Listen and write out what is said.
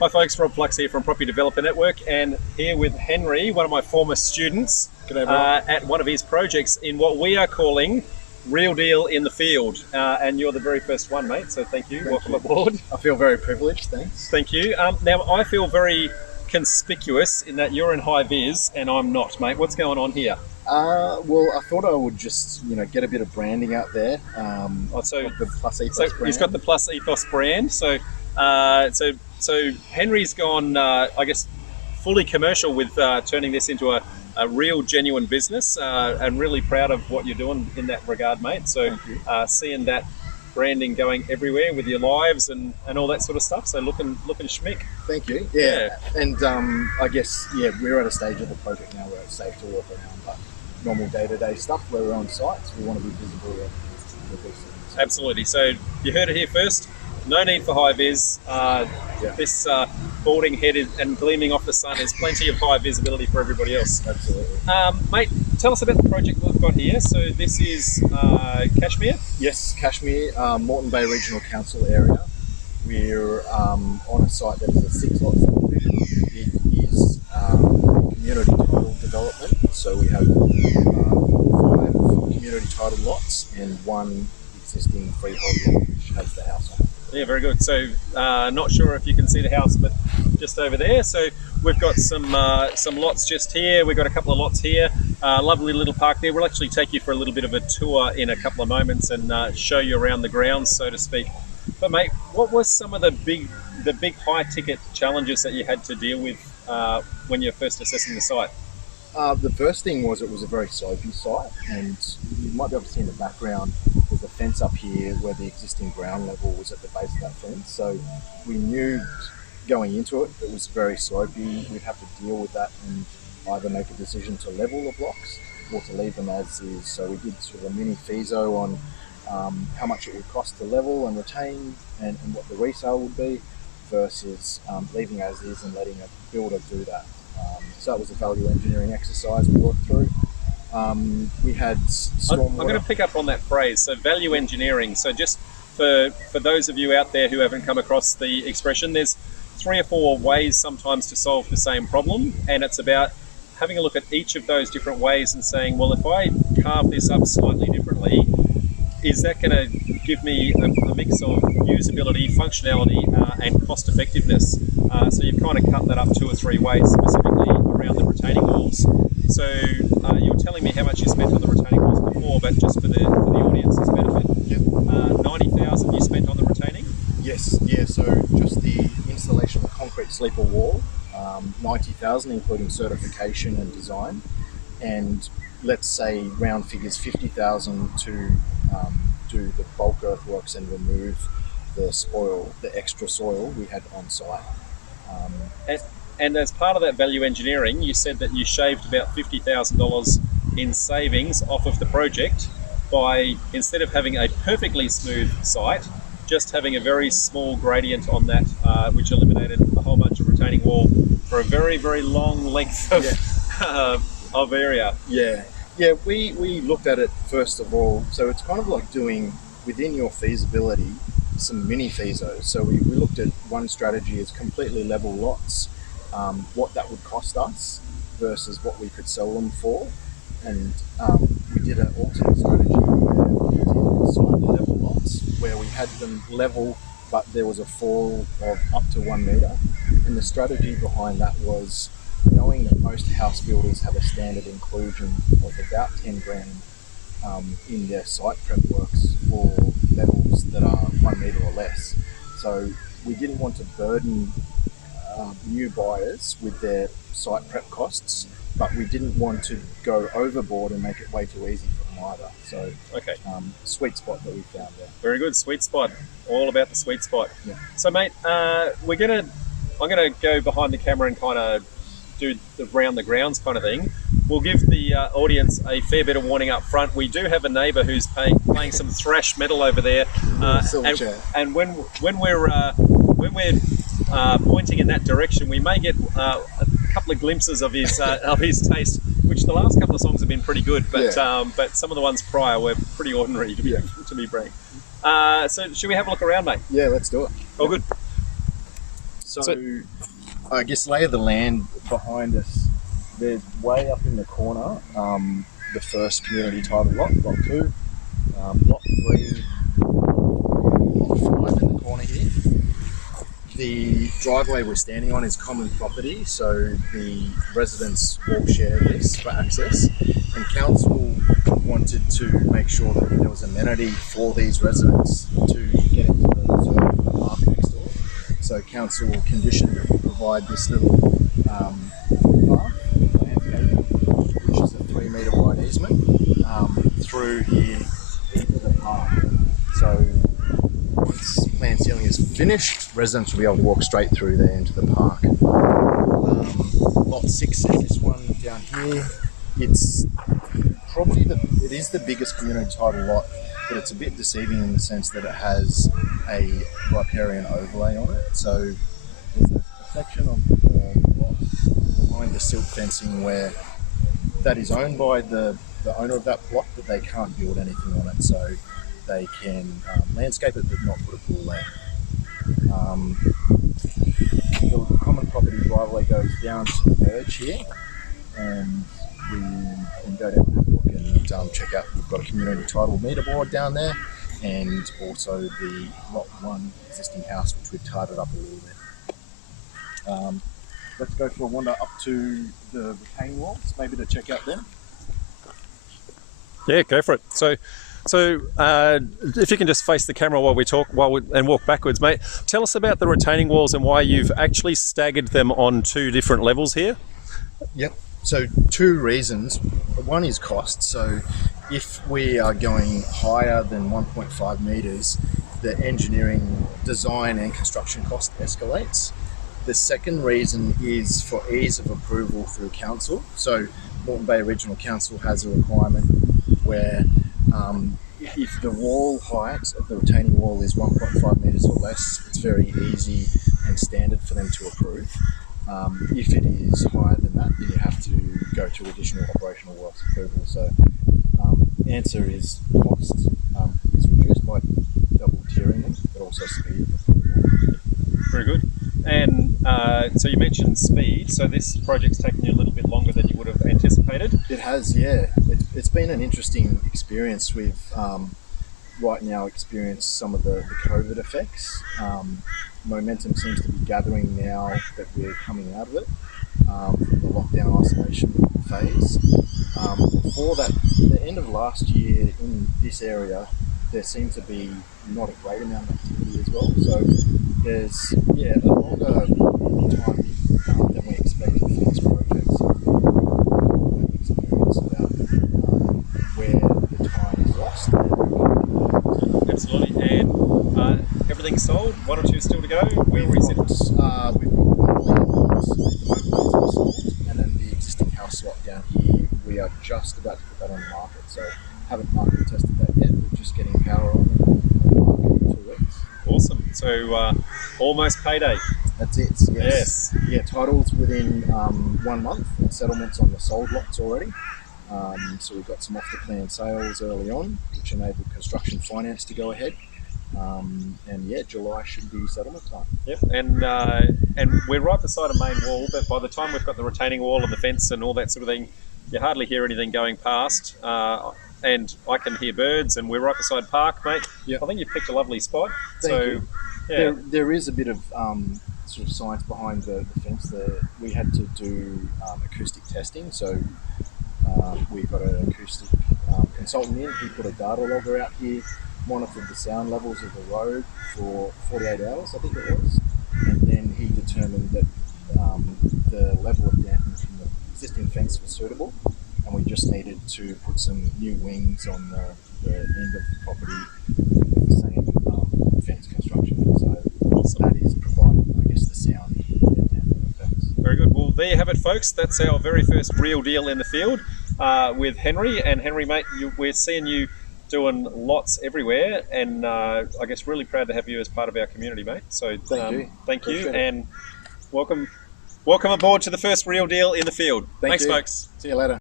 Hi folks, Rob Flux here from Property Developer Network, and here with Henry, one of my former students, at one of his projects in what we are calling Real Deal in the Field. And you're the very first one, mate, so thank you. Welcome aboard. I feel very privileged, thanks. Thank you. Now, I feel very conspicuous in that you're in high vis and I'm not, mate. What's going on here? Well, I thought I would just, get a bit of branding out there. So the Plus Ethos so brand. he's got the Plus Ethos brand. So Henry's gone, I guess, fully commercial with turning this into a real, genuine business, and really proud of what you're doing in that regard, mate. So seeing that branding going everywhere with your lives and all that sort of stuff. So looking schmick. Thank you. Yeah. And I guess, we're at a stage of the project now where it's safe to walk around, but normal day-to-day stuff where we're on site, so we want to be visible with these things. Absolutely. So you heard it here first. No need for high vis. This balding head and gleaming off the sun is plenty of high visibility for everybody else. Absolutely. Mate, tell us about the project we've got here. So this is Cashmere? Yes, Cashmere, Moreton Bay Regional Council area. We're on a site that is a 6-lot subdivision. It is a community title development. So we have 5 community title lots and 1 existing freehold lot which has the house on it. Yeah, very good. So not sure if you can see the house, but just over there. So we've got some lots just here. We've got a couple of lots here. Lovely little park there. We'll actually take you for a little bit of a tour in a couple of moments and show you around the grounds, so to speak. But mate, what was some of the big high ticket challenges that you had to deal with when you're first assessing the site? The first thing was it was a very slopey site, and you might be able to see in the background there's a fence up here where the existing ground level was at the base of that fence. So we knew going into it was very slopey. We'd have to deal with that and either make a decision to level the blocks or to leave them as is. So we did sort of a mini FISO on how much it would cost to level and retain and what the resale would be versus leaving as is and letting a builder do that. So that was a value engineering exercise we worked through. We had stormwater. I'm going to pick up on that phrase. So value engineering. So just for those of you out there who haven't come across the expression, there's 3 or 4 ways sometimes to solve the same problem, and it's about having a look at each of those different ways and saying, well, if I carve this up slightly differently, is that going to give me a mix of usability, functionality, and cost effectiveness? So you've kind of cut that up 2 or 3 ways, specifically around the retaining walls. So you were telling me how much you spent on the retaining walls before, but just for the audience's benefit, 90,000 you spent on the retaining? Yes, yeah. So just the installation of a concrete sleeper wall, 90,000, including certification and design, and let's say round figures 50,000 to do the bulk earthworks and remove the extra soil we had on site. And as part of that value engineering, you said that you shaved about $50,000 in savings off of the project by, instead of having a perfectly smooth site, just having a very small gradient on that, which eliminated a whole bunch of retaining wall for a very, very long length of area. Yeah, we looked at it first of all. So it's kind of like doing within your feasibility some mini FISOs. So we looked at one strategy as completely level lots, what that would cost us versus what we could sell them for. And we did an alternate strategy where we did slightly level lots, where we had them level, but there was a fall of up to 1 metre. And the strategy behind that was knowing that most house builders have a standard inclusion of about 10 grand in their site prep works for levels that are 1 metre or less. So we didn't want to burden new buyers with their site prep costs, but we didn't want to go overboard and make it way too easy for them either. So sweet spot that we found there. Very good, sweet spot. All about the sweet spot. Yeah. So mate, I'm gonna go behind the camera and kind of do the round the grounds kind of thing. We'll give the audience a fair bit of warning up front. We do have a neighbour who's playing some thrash metal over there, and when we're pointing in that direction, we may get a couple of glimpses of his taste. Which the last couple of songs have been pretty good, but some of the ones prior were pretty ordinary to be frank. So should we have a look around, mate? Yeah, let's do it. Oh, good. So I guess lay of the land behind us, there's way up in the corner, the first community title lot, lot 2, lot 3, lot 5 in the corner here. The driveway we're standing on is common property, so the residents all share this for access, and council wanted to make sure that there was amenity for these residents to get into the reserve and the park next door. So council conditioned that we provide this little footpath, landscaping, which is a 3 metre wide easement, through here into the park. So once plan sealing is finished, residents will be able to walk straight through there into the park. Lot 6 is this one down here. It's probably it is the biggest community title lot, but it's a bit deceiving in the sense that it has a riparian overlay on it. So there's a section of the lot behind the silt fencing where that is owned by the owner of that plot, but they can't build anything on it. So they can landscape it but not put a pool there. The common property driveway goes down to the verge here, and we can go down and have a look and check out. We've got a community title meter board down there, and also the lot 1 existing house, which we've tidied up a little bit. Let's go for a wander up to the retaining walls, maybe to check out them. Yeah, go for it. So if you can just face the camera while we talk, and walk backwards, mate. Tell us about the retaining walls and why you've actually staggered them on 2 different levels here. Yep. So 2 reasons. One is cost. So if we are going higher than 1.5 metres, the engineering, design and construction cost escalates. The second reason is for ease of approval through council. So Moreton Bay Regional Council has a requirement where if the wall height of the retaining wall is 1.5 metres or less, it's very easy and standard for them to approve. If it is higher than that, then you have to go to additional operational works approval. So the answer is cost is reduced by double tiering them, but also speed of approval. Very good. And so you mentioned speed, so this project's taken you a little bit longer than you would have anticipated. It has, yeah. It's been an interesting experience. We've right now experienced some of the COVID effects. Momentum seems to be gathering now that we're coming out of it, from the lockdown isolation phase. Before that, the end of last year in this area, there seemed to be not a great amount of activity as well. So there's a longer time than we expected for this project. So we've had experience about where the time is lost. Absolutely. And everything's sold? 1 or 2 still to go? Where we sit? We've got 1 land lot sold, and then the existing house lot down here, we are just about to put that on the market. So haven't market tested that yet. We're just getting power on in 2 weeks. Awesome. So almost payday. That's it. Yes. Yeah, titles within 1 month, and settlements on the sold lots already. So we've got some off-the-plan sales early on, which enabled construction finance to go ahead. And yeah, July should be settlement time. Yep. And we're right beside a main wall, but by the time we've got the retaining wall and the fence and all that sort of thing, you hardly hear anything going past. And I can hear birds, and we're right beside park, mate. Yep. I think you picked a lovely spot. Thank you. Yeah. There is a bit of sort of science behind the fence. We had to do acoustic testing, so we got an acoustic consultant in. He put a data logger out here, monitored the sound levels of the road for 48 hours, I think it was, and then he determined that the level of damping from the existing fence was suitable, and we just needed to put some new wings on the end of the property with the same fence construction. So that is providing, I guess, the sound and damping effects. Very good. Well, there you have it, folks. That's our very first real deal in the field with Henry. And Henry, mate, we're seeing you doing lots everywhere, and I guess really proud to have you as part of our community, mate. So thank you, and welcome aboard to the first real deal in the field. Thanks, folks. See you later.